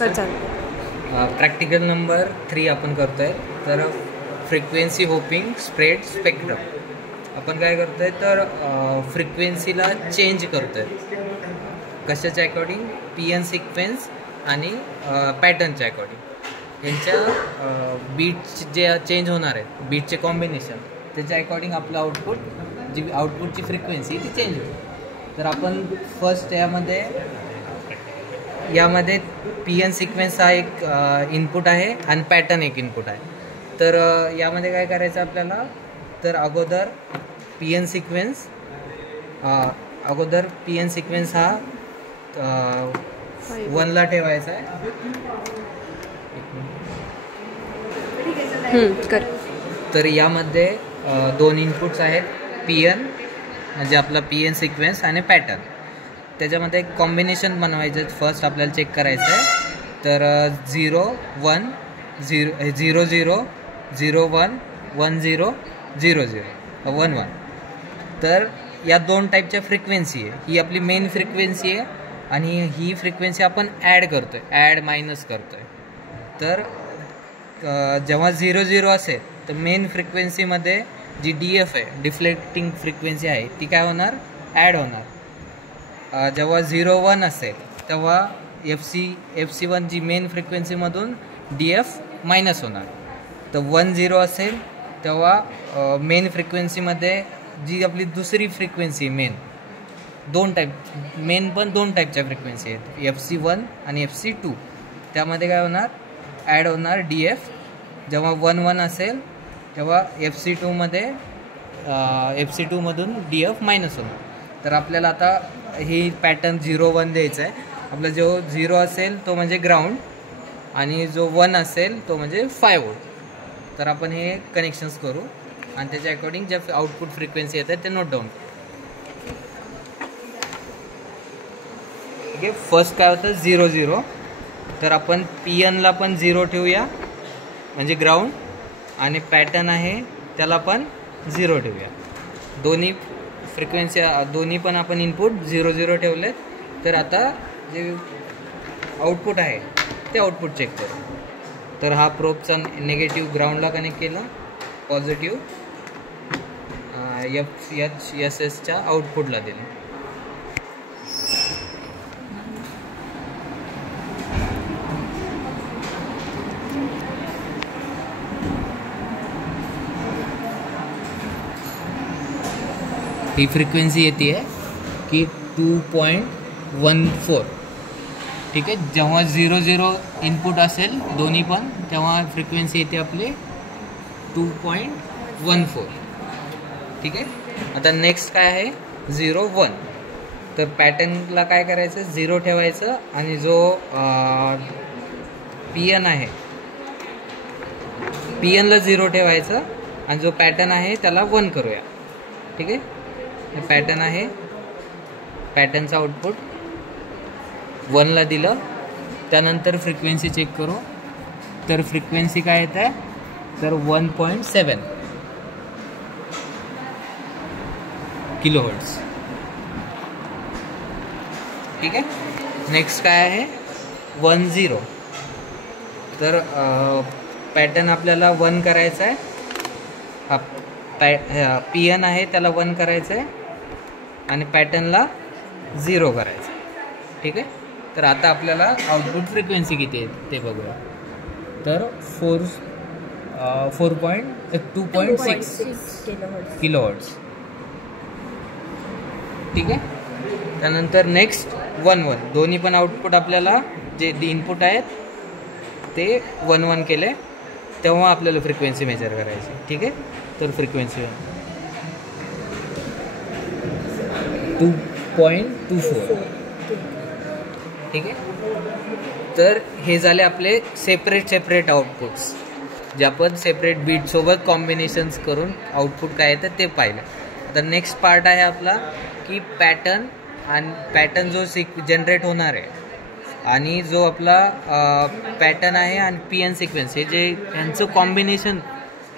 Practical number 3 आपण करतोय. तर फ्रिक्वेन्सी होपिंग स्प्रेड स्पेक्ट्रम आपण काय करतोय तर फ्रिक्वेन्सीला चेंज करतोय. कशाच्या अकॉर्डिंग? पी-एन सिक्वेन्स आणि पॅटर्नच्या अकॉर्डिंग. यांच्या बीट्स जे चेंज होणार आहेत, बीटचे कॉम्बिनेशन, त्याच्या अकॉर्डिंग आपलं आउटपुट, जी आउटपुटची फ्रिक्वेन्सी ती चेंज होते. तर आपण फर्स्ट यामध्ये पी-एन सिक्वेन्स हा एक इनपुट आहे आणि पॅटर्न एक इनपुट आहे. तर यामध्ये काय करायचं आपल्याला, तर अगोदर पी-एन सिक्वेन्स हा 1 ला ठेवायचा आहे. तर यामध्ये 2 इनपुट्स आहेत, पी-एन म्हणजे आपला पी-एन सिक्वेन्स आणि पॅटर्न. त्याच्यामध्ये एक कॉम्बिनेशन बनवायचं. फर्स्ट आपल्याला चेक करायचं आहे. तर 0 1 0 0 0 0 1 1 0 0 0 1 1. तर या 2 टाईपच्या फ्रिक्वेन्सी आहे. ही आपली मेन फ्रिक्वेन्सी आहे आणि ही फ्रिक्वेन्सी आपण ॲड करतोय, ॲड मायनस करतोय. तर जेव्हा 0 0 असेल तर मेन फ्रिक्वेन्सीमध्ये जी DF आहे, डिफ्लेक्टिंग फ्रिक्वेन्सी आहे, ती काय होणार? ॲड होणार. जेव्हा 0 1 असेल तेव्हा FC1 जी मेन फ्रिक्वेन्सीमधून DF मायनस होणार. तर 1 0 असेल तेव्हा मेन फ्रिक्वेन्सीमध्ये जी आपली दुसरी फ्रिक्वेन्सी मेन, 2 टाईप, मेन पण 2 टाईपच्या फ्रिक्वेन्सी आहेत, FC1 आणि FC2. त्यामध्ये काय होणार? ॲड होणार DF. जेव्हा 1 1 असेल तेव्हा FC2 मधून DF मायनस होणार. तर आपल्याला आता ही पॅटर्न 0 1 द्यायचा आहे. आपला जो 0 असेल तो म्हणजे ग्राउंड आणि जो 1 असेल तो म्हणजे 5 व्होल्ट. तर आपण हे कनेक्शन्स करू आणि त्याच्या अकॉर्डिंग ज्या आउटपुट फ्रिक्वेन्सी येतात ते नोट डाऊन करू. ठीक आहे. फर्स्ट काय होतं? 0 0. तर आपण पी-एनला पण 0 ठेवूया म्हणजे ग्राउंड, आणि पॅटर्न आहे त्याला पण 0 ठेवूया. दोन्ही फ्रिक्वेन्सी, दोन्ही पण आपण इनपुट 0 0 ठेवलेत. तर आता जे आउटपुट आहे ते आउटपुट चेक करू. तर हा प्रोबचा निगेटिव्ह ग्राउंडला कनेक्ट केला, पॉझिटिव्ह FHSSच्या आउटपुटला दिलं. ही फ्रिक्वेन्सी येते आहे की 2.14. ठीक आहे. जेव्हा 0 0 इनपुट असेल दोन्ही पण, तेव्हा फ्रिक्वेन्सी येते आपली 2.14. ठीक आहे. आता नेक्स्ट काय आहे? 0 1. तर पॅटर्नला काय करायचं? 0 ठेवायचं आणि जो पी-एन आहे, पी-एनला 0 ठेवायचं आणि जो पॅटर्न आहे त्याला 1 करूया. ठीक आहे. पॅटर्न आहे, पॅटर्नचं आउटपुट 1 ला दिलं. त्यानंतर फ्रिक्वेन्सी चेक करू. तर फ्रिक्वेन्सी काय येत आहे? तर 1.7 किलोहर्ट्ज. ठीक आहे. नेक्स्ट काय आहे? 1 0. तर पॅटर्न आपल्याला 1 करायचा आहे, पी-एन आहे त्याला 1 करायचं आहे आणि पॅटर्नला 0 करायचं. ठीक आहे. तर आता आपल्याला आउटपुट फ्रिक्वेन्सी किती आहे ते बघूया. तर 2.6 किलोहर्ट्ज. ठीक आहे. त्यानंतर नेक्स्ट 1 1. दोन्ही पण आउटपुट आपल्याला जे इनपुट आहेत ते 1 1 केले, तेव्हा आपल्याला फ्रिक्वेन्सी मेजर करायची. ठीक आहे. तर फ्रिक्वेन्सी 2.24. ठीक आहे. तर हे झाले आपले सेपरेट आउटपुट्स, जे आपण सेपरेट बीटसोबत कॉम्बिनेशन्स करून आउटपुट काय येतं ते पाहिलं. आता नेक्स्ट पार्ट आहे आपला की पॅटर्न, आणि पॅटर्न जो जनरेट होणार आहे आणि जो आपला पॅटर्न आहे आणि पी-एन सिक्वेन्स, हे जे यांचं कॉम्बिनेशन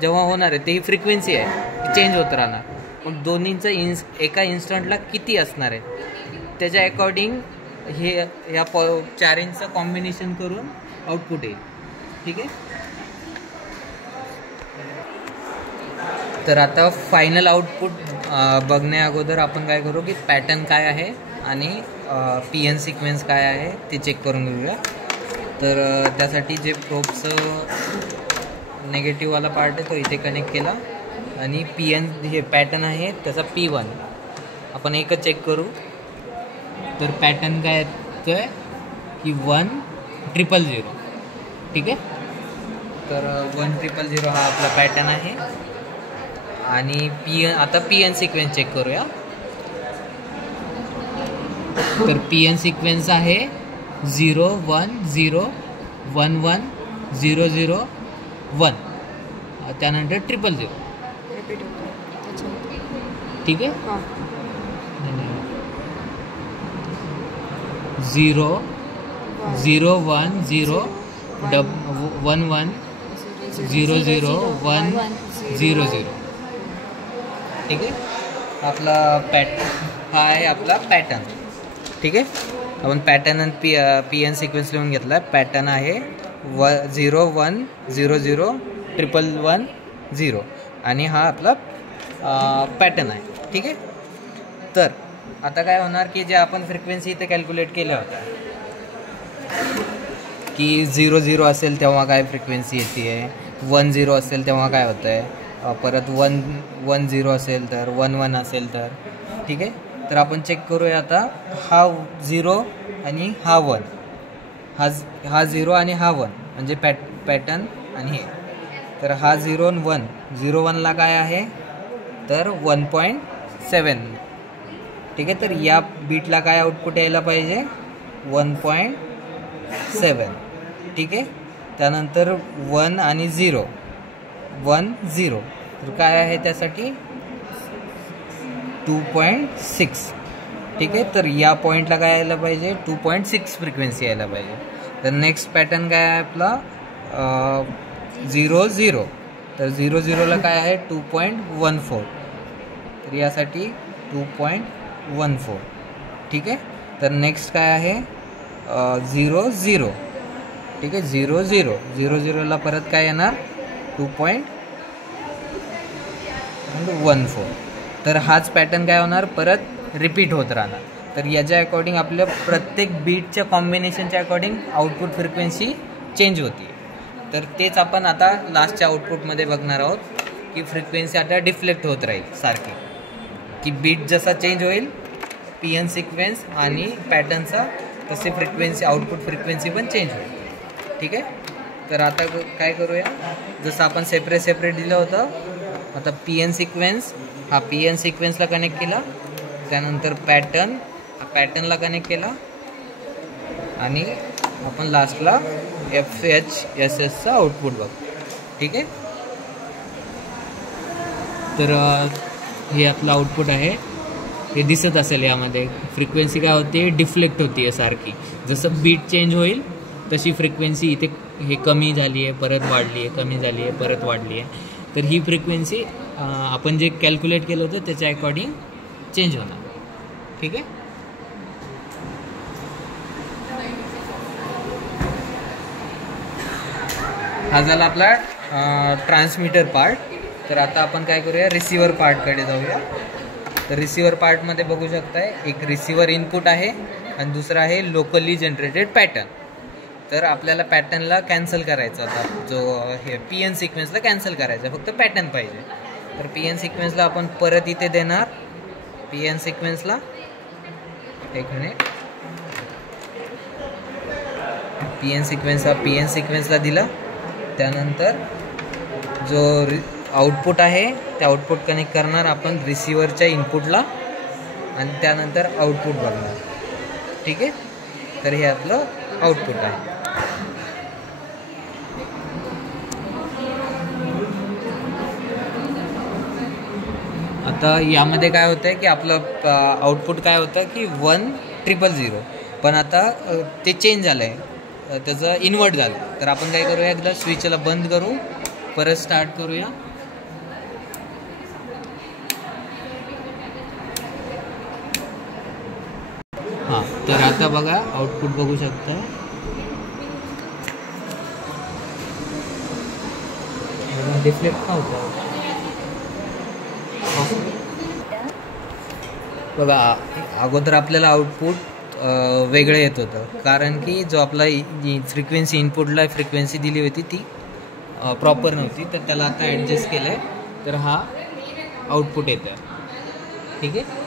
जेव्हा होणार आहे ते ही फ्रिक्वेन्सी आहे, ती चेंज होत राहणार. पण दोन्हींचं एका इन्स्टंटला किती असणार आहे त्याच्या अकॉर्डिंग हे या 4 इंचचं कॉम्बिनेशन करून आउटपुट येईल. ठीक आहे. तर आता फायनल आउटपुट बघण्या अगोदर आपण काय करू की पॅटर्न काय आहे आणि PN सिक्वेन्स काय आहे ते चेक करून घेऊया. तर त्यासाठी जे प्रोबचं नेगेटिव्हवाला पार्ट आहे तो इथे कनेक्ट केला आणि PN हे पॅटर्न आहे त्याचा P1 आपण एकच चेक करू. तर पॅटर्न काय येतोय की 1000. ठीक आहे. तर 1000 हा आपला पॅटर्न आहे आणि आता PN सिक्वेन्स चेक करूया. तर PN सिक्वेन्स आहे 0 1 0 1 1 0 0 1 त्यानंतर 000. ठीक आहे. 0 0 1 0 1 1 0 0 1 0 0. ठीक आहे. आपला हा आहे आपला पॅटर्न. ठीक आहे. आपण पॅटर्न आणि PN सिक्वेन्स लिहून घेतला. पॅटर्न आहे 0 1 0 0 1 1 0 आणि हा आपला पॅटर्न आहे. ठीक आहे. तर आता काय होणार की जे आपण फ्रिक्वेन्सी इथे कॅल्क्युलेट केल्या होत्या की 0 0 असेल तेव्हा काय फ्रिक्वेन्सी येते आहे, 1 0 असेल तेव्हा काय होतं आहे, परत 1 1 0 असेल तर, 1 1 असेल तर. ठीक आहे. तर आपण चेक करूया आता. हा 0 आणि हा 1, हा 0 आणि हा 1 म्हणजे पॅटर्न आणि हे. तर हा 0 आणि 1, 0 1ला काय आहे तर 1.7. ठीक आहे. तर या बीटला काय आउटपुट यायला पाहिजे 1.7. ठीक आहे. त्यानंतर 1 आणि 0 1 0 तर काय आहे त्यासाठी 2.6. ठीक आहे. तर या पॉईंटला काय यायला पाहिजे 2.6 फ्रिक्वेन्सी यायला पाहिजे. तर नेक्स्ट पॅटर्न काय आहे आपला 0 0. तर 0 0ला काय आहे 2.14. तर यासाठी 2.14. ठीक आहे. तर नेक्स्ट काय आहे 0 0. ठीक आहे. 0 0 0 0ला परत काय येणार 2.14. तर हाच पॅटर्न काय होणार परत रिपीट होत राहणार. तर याच्या अकॉर्डिंग आपल्या प्रत्येक बीटच्या कॉम्बिनेशनच्या अकॉर्डिंग आउटपुट फ्रिक्वेन्सी चेंज होती. तर तेच आपण आता लास्टच्या आउटपुटमध्ये बघणार आहोत की फ्रिक्वेन्सी आता डिफ्लेक्ट होत राहील सारखी, की बीट जसा चेंज होईल PN सिक्वेन्स आणि पॅटर्नचा तसे फ्रिक्वेन्सी आउटपुट फ्रिक्वेन्सी पण चेंज होईल. ठीक आहे. तर आता काय करूया जसं आपण सेपरेट दिलं होतं. आता PN सिक्वेन्स हा PN सिक्वेन्सला कनेक्ट केला, त्यानंतर पॅटर्नला कनेक्ट केला आणि आपण लास्टला FHSSचं आउटपुट बघ. ठीक आहे. तर हे आपलं आउटपुट आहे. हे दिसत असेल यामध्ये फ्रिक्वेन्सी काय होते डिफ्लेक्ट होती आहे सारखी. जसं बीट चेंज होईल तशी फ्रिक्वेन्सी इथे हे कमी झाली आहे परत वाढली आहे, कमी झाली आहे परत वाढली आहे. तर ही फ्रिक्वेन्सी आपण जे कॅल्क्युलेट केलं होतं त्याच्या अकॉर्डिंग चेंज होणार. ठीक आहे. हा झाला आपला ट्रान्समीटर पार्ट. तर आता आपण काय करूया रिसिव्हर पार्टकडे जाऊया. तर रिसिव्हर पार्टमध्ये बघू शकताय एक रिसिव्हर इनपुट आहे आणि दुसरा आहे लोकली जनरेटेड पॅटर्न. तर आपल्याला पॅटर्नला कॅन्सल करायचा होता, जो हे PN सिक्वेन्सला कॅन्सल करायचा, फक्त पॅटर्न पाहिजे. तर PN सिक्वेन्सला आपण परत इथे देणार. PN सिक्वेन्सला एक मिनिट PN सिक्वेन्सला दिला. त्यानंतर जो आउटपुट आहे ते आउटपुट कनेक्ट करणार आपण रिसिव्हरच्या इनपुटला आणि त्यानंतर आउटपुट बघणार. ठीक आहे. तर हे आपलं आउटपुट आहे. आता यामध्ये काय होतं आहे की आपलं आउटपुट काय होतं की 1000, पण आता ते चेंज झालं आहे, त्याचं इन्व्हर्ट झालं. तर आपण काय करूया एकदा स्विचला बंद करू, परत स्टार्ट करूया. हां. तर आता बघा आउटपुट बघू शकता. डिफ्लेक्ट नव्हतं बघा. अगोदर आपल्याला आउटपुट वेगळं येत होतं, कारण की जो आपला फ्रिक्वेन्सी इनपुटला फ्रिक्वेन्सी दिली होती ती प्रॉपर नव्हती. तर त्याला आता ॲडजस्ट केलं आहे, तर हा आउटपुट येतं. ठीक आहे.